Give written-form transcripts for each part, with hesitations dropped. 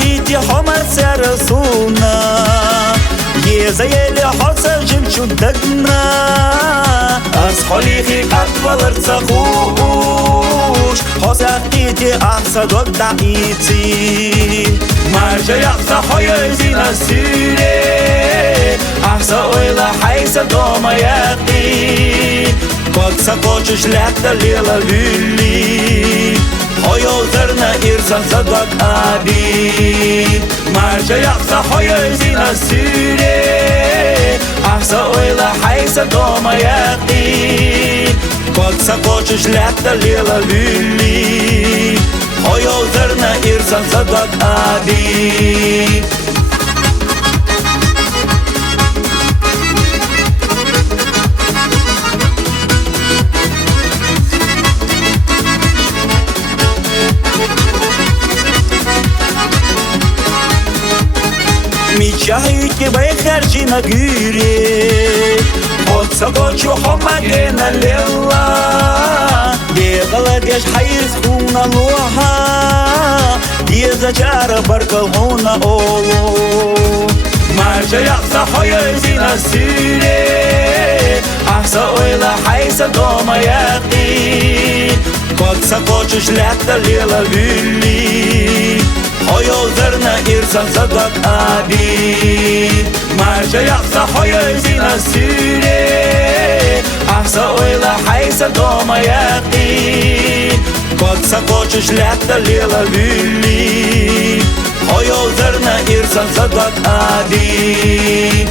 хіті хомер сересуна Єзаєлі хоце жемчундагна Аз холіхі катвалар цахуш Хозах хіті ахса догда іці Маржа яхса хойозіна сюре Ахса ойла хайса дома яхти Котса хочеш лята ліла вілі Hoyozerna irsan sadak abi Marja yaksa hoyozina süre Ahsa oyla haysa doma yaqi Koksa koçuş latta lila lülli Hoyozerna irsan sadak abi Мечтають тебе харчі на гюре От собачу хомаге налила Бегала деш хайр схуна луха Деза чара баркал хуна олу Маржа яхса хойозина сюре Ахса ойла хайса дома яқи Котса хочеш лята лила вілли Hoyozerna irsan sadak abi Marja yaksa hoyozina süre Ahsa oyla haysa doma yaqi Koksa koçuş latta lila vülli Hoyozerna irsan sadak abi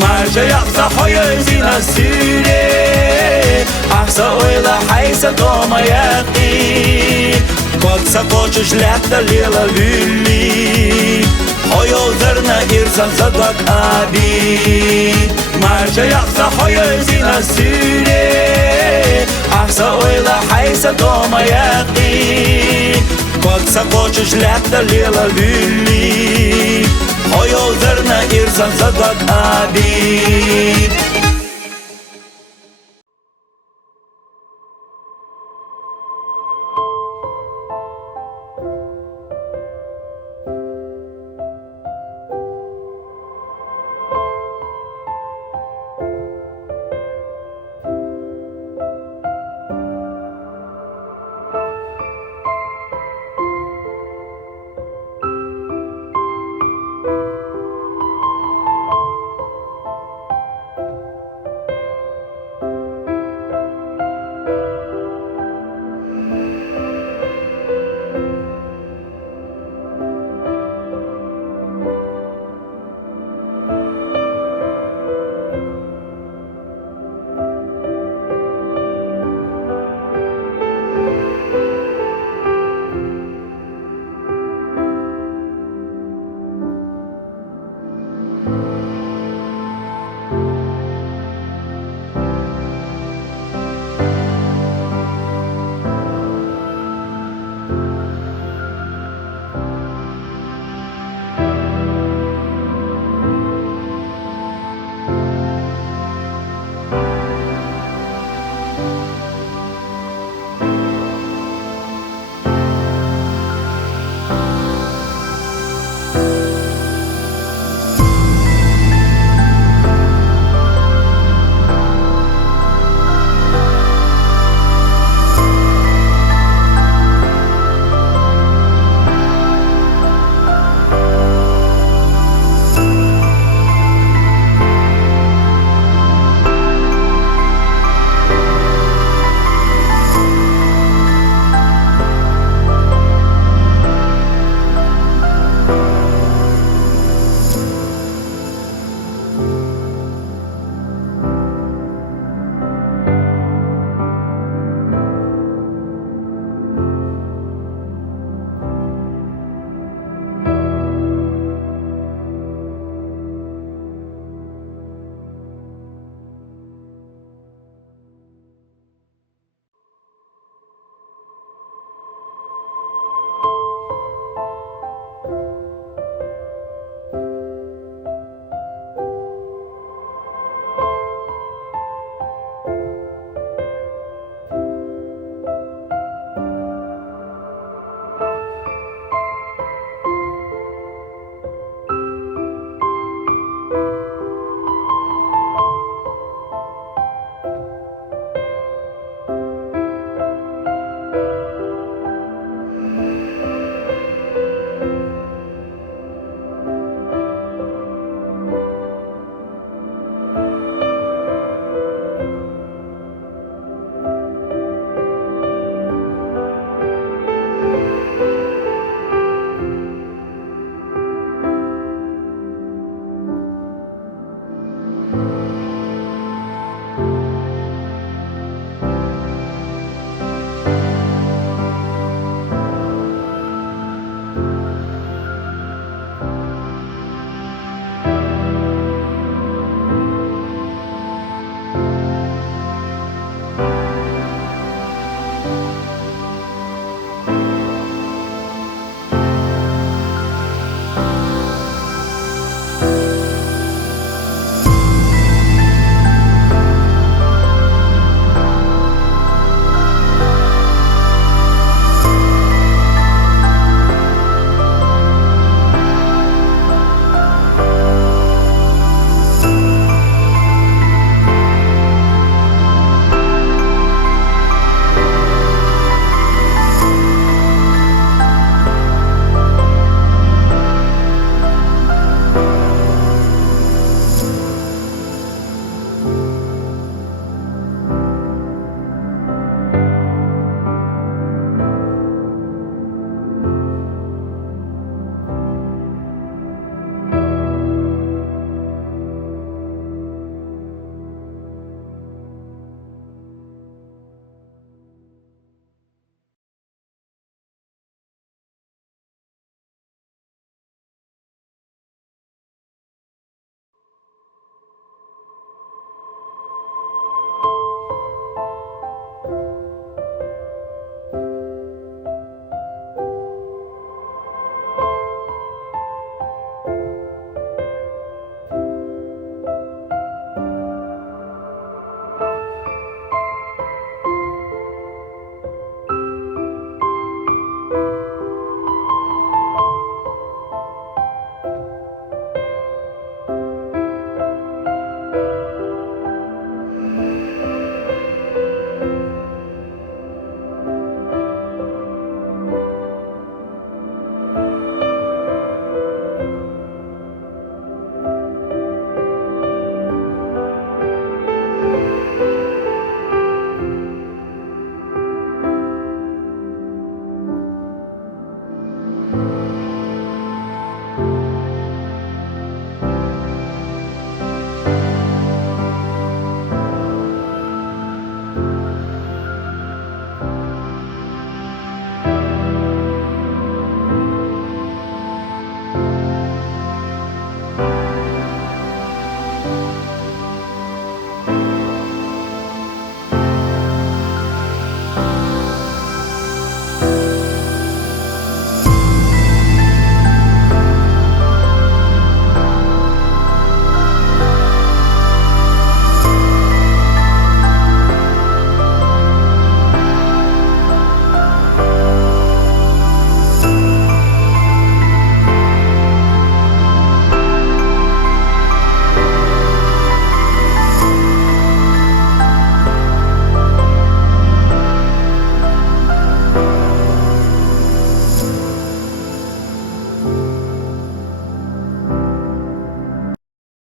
Marja yaksa hoyozina süre Ahsa oyla haysa doma yaqi Koksa koçuş latta lila vülli Hoyozerna irsan sadak abi Marja yaksa hoyozina süre Ahsa oyla haysa doma yaqi Koksa koçuş latta lila vülli Hoyozerna irsan sadak abi